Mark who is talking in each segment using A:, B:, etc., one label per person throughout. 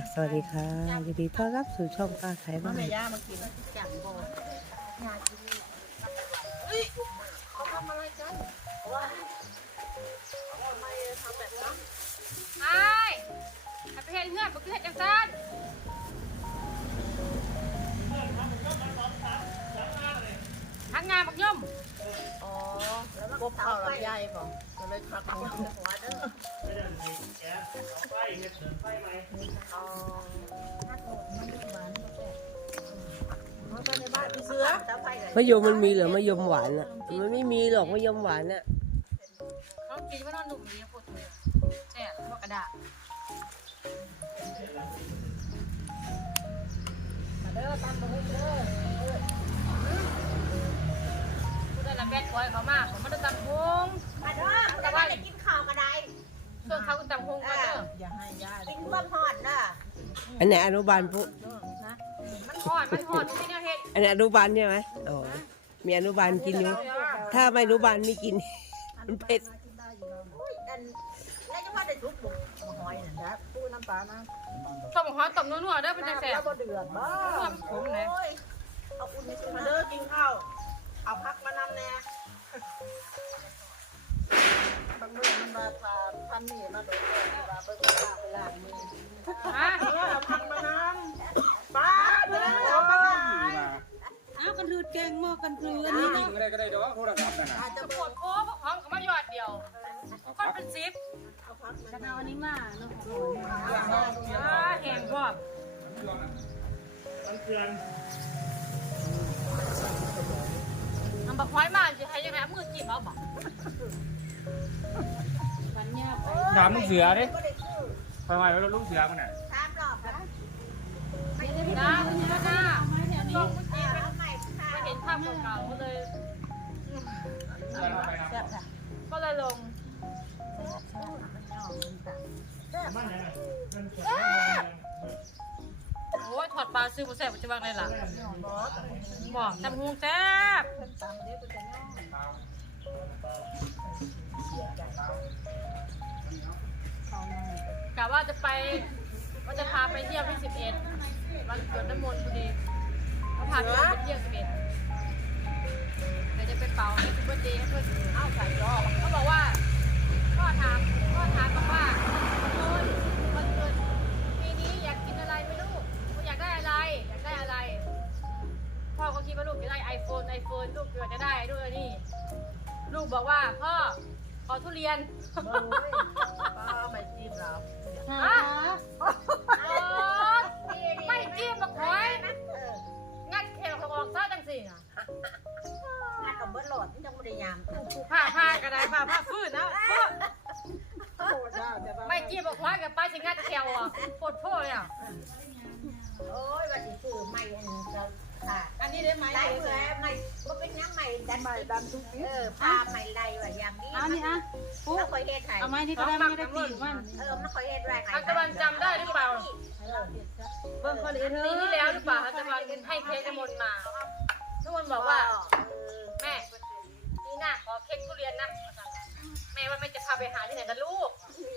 A: สวัสดีค่ะยินดีต้อนรับสู่ช่องป้าไทยบ้าน
B: แม่ย่ามากินจังโบยากินเฮ้ยเขาทำอะไรกันว้าทำไมทำแบบนั้น
C: ไอ้ไปเห็นเงื่อนบ่คือเฮ็ดจังซั่นทักงานบักย่อม
B: อ๋อแล้วกบข้าวลำไยป่ะก็เลยทักหัวเด้ออ๋อในบ้านพี่เสือ
A: มะยมมันมีเหรอมะยมหวานอ่ะมันไม่มีหรอกมะยมหวานอ่ะ
C: เขากินว่านอนหนุ่มนี่พูดเลยแซ่บบ่กระดาษมาเด้อตามบ่ฮู้เด้อผู้ใดละแบดบอยเขามาผมมาตำฮง
D: มาเด้อแต่ว่าจะกินข้าวก็ได้
C: ส่วนเขาตำฮงมาเด้อ
B: อย่าให้ย่า
D: กินความหอดเด้อ
A: อันไหนอนุบาลปุ๊
C: มันฮอดที่เนี่ยเฮ็ด
A: อันไหนอนุบาลใช่ไหมอ๋อมีอนุบาลกินอยู่ถ้าไม่อนุบาลไม่กินมันเผ็ด
D: อุ้ยอันแล้วจะว่าได้ทุกบุกมาหอยน่ะ
B: นะพูดน้ำปลานะ
C: ต้มฮอดต้มนัวๆเด้อเป็นจังแซ่
B: แล้ว
C: บ
B: ก็เดือดบ้า
C: นัวมันขมเลย
D: โอ้ยเอาอุ่นให้กิน
B: มา
D: มา
B: เด้
D: เด้
B: อ
D: อ
B: กินข้าวเอาพักมานำแน่บางเมื่อมันมาพาพันนี่มาโดนเลยว่าเบิ่งข้าวไปล้างมือ
C: ฮะ
B: เอาพักมานำป้าเด้อเอามาหาย
E: อ้าวกันรืดแกงหม้อกันรืดอันนี้
F: จริงก็ได้ดอกโทรศัพท์นั่นน่ะ
B: อาจจะ
C: จะป
B: ป
C: ว
B: ว
C: ด
B: ด
C: โอ้พวกของก็มายอดเดียวคนเป็น10
B: เอาพัก
E: กันเอาอันนี้มาเนาะ
C: แห้งพร้อมทำบักห้อยมาจะให้ยังไงมือจีบเอาบอก
E: กันเนี่ยไป
F: ถามลูกเสือดิ
D: ก็ได้ซื้อ
F: ทำไมแล้วลูกเสือมันน่ะ
D: 3 รอบแล้ว
C: นะคุณนะ
E: ไม้แถวนี้
C: ต้องคุณจีบ
D: เอาใหม่ค่ะ
C: ไปเห็นภาพเก่าๆก็เลย
F: เสือเราไปนะ
C: ก็เลยลงโอ้ยถอดปลาซื้อมาแซ่บจะวางในหลังบอกจำฮวงแซ่บกะว่าจะไปว่าจะพาไปเที่ยวที่11วันเกิดน้ำมนต์พอดีเขาพาไปเที่ยว11เดี๋ยวจะไปเป่าให้ซุปเปอร์เจให้เพื่อนเอาใส่รอบเขาบอกว่าพ่อถามบอกว่าคุณวันเกิดปีนี้อยากกินอะไรไหมลูกคุณอยากได้อะไรพ่อก็คิดว่าลูกจะได้ไอโฟนลูกเกิดจะได้ด้วยนี่ลูกบอกว่าพ่อขอทุเรียน
B: ป้าไม่จีบเรา
E: ค่ะ
C: ไม่จิ้มบักหอย
D: เออ
C: งัดแขวออกซะจังสิน่ะ
D: งานกับเบิดโหลดนี่จังบ่ได้ยาม
C: ผ้ากระไดผ้าฟื้นนะ
B: โอ้จ้าแต่ว่า
C: ไม่จิ้มบักหอยกับป้าสิงัดแขวอ่ะปวดโพ่เลยอ่ะ
D: โอ้ยว่าสิซื้อใหม่อันนี้ก็ค่ะ
B: อันนี้ได้ไหม
D: ได้เพื่อใหม่บ่เป็นหยังใหม่ดัน
B: ใหม่ดันทุกที
D: พาใหม่ไล่ว่าอย่างนี้
E: เอานี่อ่ะปุ๊
D: แล้วค่อยเฮ็ดให้
E: เอาไม้ที่ก็ได้ไม่ได้ตีมัน
D: มันค่อยเฮ็ดไว้ให้
C: ทักตะวันจำได้หรือเปล่า
E: เบิ่งเขาเลยเธอ
C: ปีที่แล้วหรือเปล่าทักตะวันให้เค้กน้ำมนต์มาน้ำมนต์บอกว่าแม่ปีหน้าขอเค้กทุเรียนนะแม่ว่าแม่จะพาไปหาที่ไหนนะลูก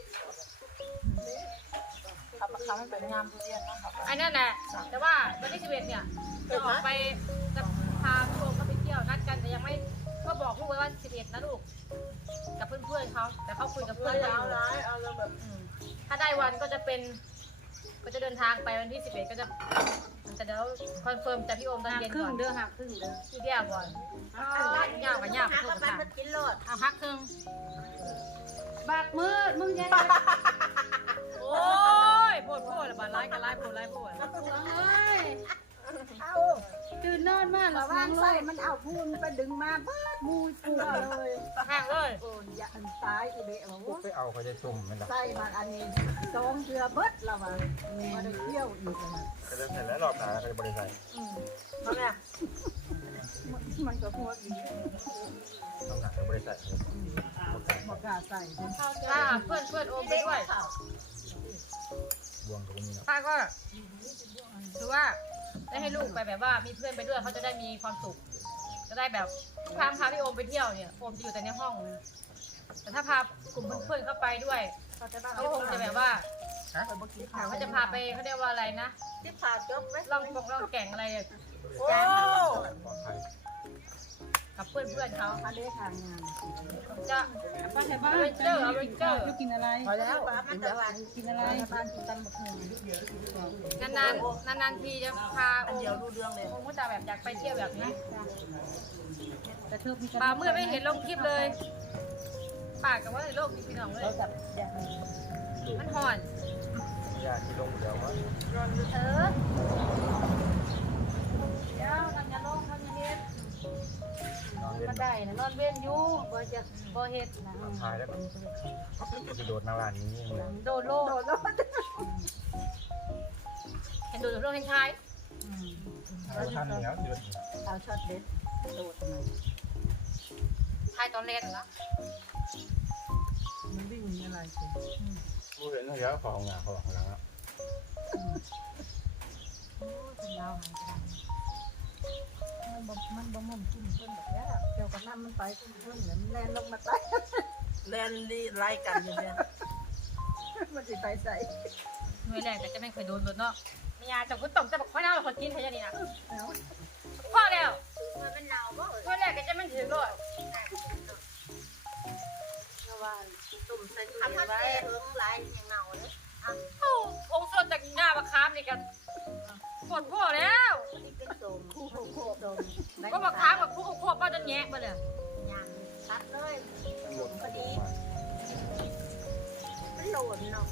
B: ทำมาคำให้เป็นงามทุเรียนนะครับ
C: ไอ้นั่นแหละแต่ว่าวันที่11เนี่ยจะออกไปจะพาพี่โอมเขาไปเที่ยวนัดกันแต่ยังไม่ก็บอกลูกไว้ว่า11นะลูกกับเพื่อนๆเขาแต่เขาคุยกับ
B: เพื่
C: เพื่
B: อ
C: อน นเขา
B: เอา
C: อยู่
B: ร้ายเอาแล้วแบบ
C: ถ้าได้วันก็จะเดินทางไปวันที่11ก็จะแต่เดี๋ยวคอนเฟิร์มจากพี่โอมตอน
E: หัก
C: เย็น
E: ครึ่
C: ก่
E: ง
C: อน
E: เด้อหักครึ่งเด้อ
C: ที่เดียวก่อนยาวกับยาว
D: หา
C: ทุ
D: กับ
C: ก
D: บ้าน
C: ค่ะ
D: มันกินโลด
C: เอาฮักครึ่ง
E: บากมืดมึงยัง
C: โอ้ยโพดละบาดร้ายกันร้ายโพด
E: เอ้ย
D: เอา
E: ตื่นนอนมาหรอ
D: ว่าว
E: าง ง
D: ใส่
E: ไว้
D: มันเอาพูนไปดึงมาเบิดมูปัวเลย
C: ห่างเลย
B: โอ้ยอย่าอันตายอีเบะมา
F: ไปเอาเขาจะชมมันละ
B: ใส่มาอันนี้2เดือเบิดแล้วมาได้เที่ยวอีกนะ
F: จะเสร็จแล้วรอบหน้าเขาจะบริษัท
C: เขาเนี่ย
B: มันก็หัวดี
F: ต้องหนักบริษัท
B: บ่กล้าใส่
C: ถ้าเพื่อนโอมไปด้วย
F: บวงกับมีเนาะ
C: ป้าก็คือว่าได้ให้ลูกไปแบบว่ามีเพื่อนไปด้วยเขาจะได้มีความสุขจะได้แบบทุกครั้งพาพี่โอมไปเที่ยวเนี่ยโอมจะอยู่แต่ในห้องแต่ถ้าพากลุ่มเพื่อนๆเข้าไปด้วยเขาก็คงจะแบบว่าเขาจะพาไปเขาเรียกว่าอะไรนะ
B: ที่พาจบไหม
C: ล่องล่องแก่งอะไรอะ
B: โอ้
F: ปลอดภัย
C: กับเพื่อนเขา
E: อันนี้ทางงาน
C: จะ
E: ป้าใช่บ้าน
C: เวนเจอร์เวนเจอร์
E: จะกินอะไร
B: พอแล้วมันจะวัน
E: กินอะไร
B: บ้านกินตำบักหุ่ง
C: นานทีจะพา
B: อันเดียวรู้เรื่องเลย
C: องค์มุตาแบบอยากไปเที่ยวแบบนี้
E: แต่เธอมี
C: ป่าเมื่อไม่เห็นลงคลิปเลยป่ากับว่าในโลกมีพี่น้องเลย
B: เราจับแจก
C: มันห่อน
F: ญาติที่ลงเดียวว่า
C: เออเดี๋ยวทำยาโลกทำยาเฮ็ด
F: นอนเล่น
E: มาได้นะนอนเว้นอยู่บ่จะบ่เฮ็ดนะ
F: ทายแล้วจะโดดนาลานนี้เลย
E: โดนโลด
C: เห็นดูเรื่องให้ชาย
F: ท่านเหนียวเดือด
B: เอาช็อตเด็ดโดดมา
C: ชายตอนเล่นนะ
B: มันวิ่งอะไรสิ
F: ผู้เห็นเดี๋ยวของงานเขาหลังแล้ว
B: มันบ่มุ่งขึ้นเพิ่นแบบนี้เกี่ยวกับน้ำมันไปขึ้นเพิ่นเหมือนแลนลงมาใต้แลนลีไล่กันอยู่เนี่ยมันสิไปใส่
C: หน่วยแรกแต่จะไม่เคยโดนเนาะมียาจับคุณต้องจะบอกพ่อหน้าเราคนกินใช่ยังนี่นะพ่อแล้ว
D: มันหนาวบ่
C: หน่วยแรกก็จะไม่ถือด้วย
B: ตุ่มใส่ตู้
D: ทำ
B: เย็
D: พั
B: น
D: ด
B: ไว้
D: เตะเฮิงหลายอย่างหนาวเลย
C: องค์สดจากหน้าบักคามนี่กันปวดพ่อแล้ว
D: นี่เป็นโสม
B: คู่โคโดน
C: ก็บักคามกับผู้ควบก็จะแงะมาเลย
D: ยางตัดเลย
F: หมดพอดี
D: มันโหลนเนาะ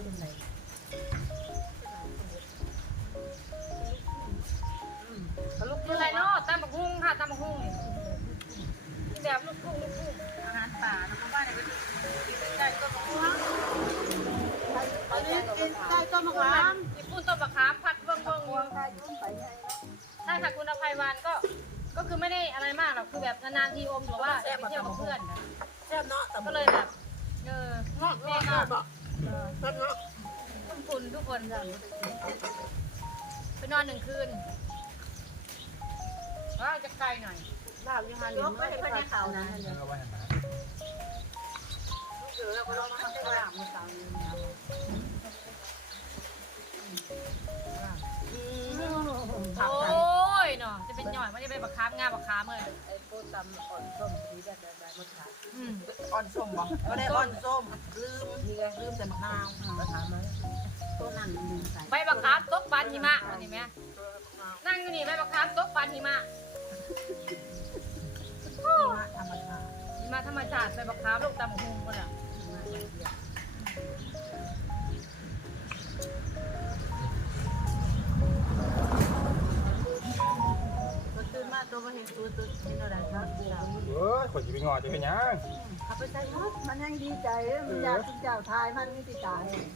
C: ลูกคืออะไรเนาะตำบักหุ่งค่ะตำบักหุ่งนี่แบบลูกกุ้งอาหารป่านะเพราะว่าในประเทศได้ก็บักหุ่ง
B: อันนี้กินได้ต้มมะขาม
C: ญี่ปุ่นต้มบักขามผัดเบิ่ง
B: ใช่ต้มไปไงเนาะ
C: ถ้าค่ะคุณอภัยวันก็คือไม่ได้อะไรมากหรอกคือแบบนานๆทีอมหรือว่าไปเที่ยวกับเพื่อน
B: แซ่บเนาะแต่
C: ก็เลยแบบแม่ก็
B: บอกแซ่บเนาะ
C: คุณทุกคนไปนอน1 คืนว่าจะไกลหน่อย
B: ลาบยังไงหรื
D: ยกไปให้เพิ่นให้เขานะ
F: แล้วก็ว่าเห็นไหม
B: เดี๋ยวเราก็ลองทำได้ลาบมื้อเช้านี้นะ
C: โอ้ยเนาะจะเป็นหน่อยไม่ได้เป็นบักคามงาบักคามเลย
B: ไอ้พวกตำอ่อนส้มทีได้มะขาม
C: ม
B: อ่อนส้มบ่ก็ได้อ่อนส้มลืมนี่ไงลืมแต่มะนาวมะขามมา
D: ตัวนั้นลืมใส่
C: ใบบักคามตกปานหิมะอันนี้ไหมนั่งอยู่นี่ใบบักคามตกปานหิมะ
B: ธรรมชาติ
C: หิมะธรรมชาติใบบักคามลูกตำบักหุ่งคนอ่ะ
B: ก็ตื่นมาตัวมาเห็นตัวเห็นอะไรครับ
F: คนจะไปงอจะเป็นยัง
B: ขับไปใส่มุดมันยังดีใจมันอยากกินเจ้าทายมันไม่ติดใจ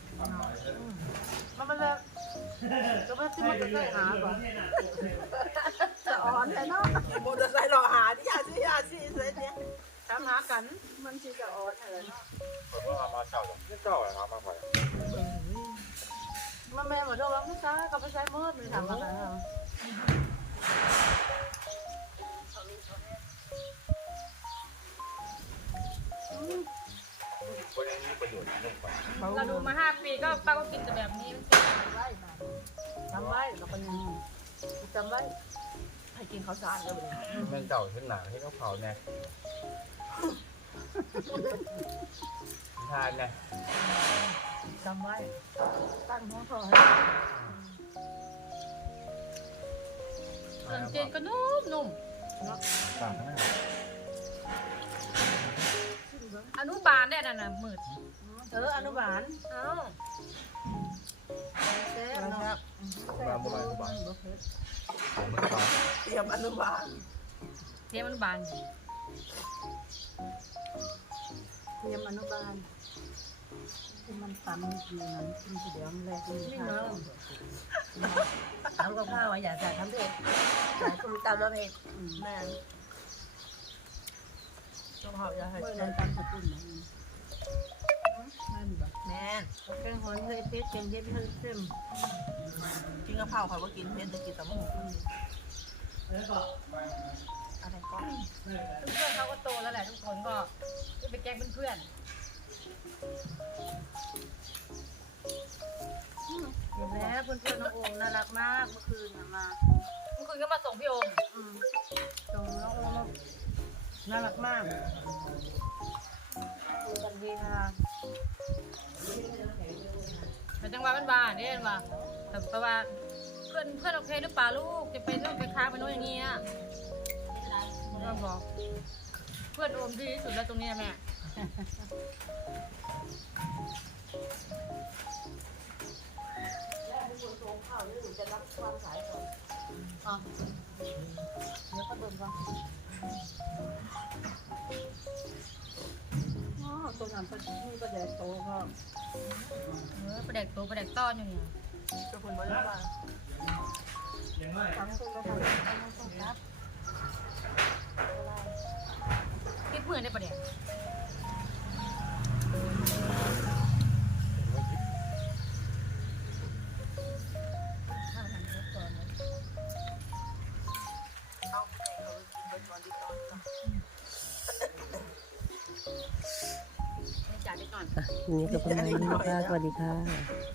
B: มันเลยก็มันที่มันจะใส่หาก่อนจะอ่อนเลยเนาะมอเตอร์ไซค์รอหาที่ยาสิเสร็จเนี่ยทำหากันมันที่จะอ่อนอะไรเนาะ
F: ผมว่ามาเช่าไม่เช่าเลยครับมาไป
B: มาแม่มาดูว่าไม่ใช่ก็ไม่ใช่มืดไม่ทำอะไรหรอ
F: คนนี้ประโยชน์ลงไป
C: เราดูมา5 ปีก็ป้าก็กินแต่แบบนี้มันกิน
B: ทำไว้เราก็ยังจำไว้ให้กินข้าวสารเลย
F: เงินเก่าขึ้นหนาให้เขาเผาแน่ทานไง
B: จำไว้ตั้งหัวคอให้
C: ขนมจีนก็นุ่ม
F: ต่างกันนะ
C: อนุบาลเนี่ยน่ะมืด
B: อนุบาล
C: เอ้า
B: เซ่เนาะ
F: มาโมบายโมบายมันต่าง
B: เตรียมอนุบาล
C: เทียมอนุบาล
B: เตรียมอนุบาลที่มันตำอยู่นั้นที่เดี๋ยวมันแรกมันนี่เนาะทำกับข้าวอย่าใส่ทำเผ็ดใส่คุณตำมาเผ็ดแม่ต้องเขาอย่าให้ใส่ตำสกุลแม่แกงหอยเผ็ดเผ็ดแกงเผ็ดมันเค็มกินกะเพราเขาก็กินเผ็ดจะกินตำหมูอะไรก็
C: เพื่อนเขาก็โตแล้วแหละทุกคนก็ไปแกล้งเพื่อน
E: แล้วเพื่อนๆน้องโอมน่ารักมากเมื่อคืนน่ะมา
C: เมื่อคืนก็มาส่งพี่โอม
E: ส่งน้องโอมมาน่ารักมากคุยกันดีค่ะ
C: แต่จังหวะมันบานเนี่ยว่าแต่ว่าเพื่อนโอเคหรือเปล่าลูกจะไปโน่นไปค้างไปโน่นอย่างเงี้ยก็บอกเพื่อนโอมดีที่สุดแล้วตรงนี้นะแม่
E: อ๋อเดี๋ยวก็เบิ่งก่อน
B: อ๋อตัวนั้นก็นี่ก็แดดโตก็
C: ประเด็กตัวประเด็กต้อนอยู่เนี่ย
B: ตัวคนบ่ได้ว่าทั้งตัวก็ทำครับ
C: คิดเหมือนได้ประเด็ก
A: ทีนี้ก็ประมาณนี้นะคะสวัสดีค่ะ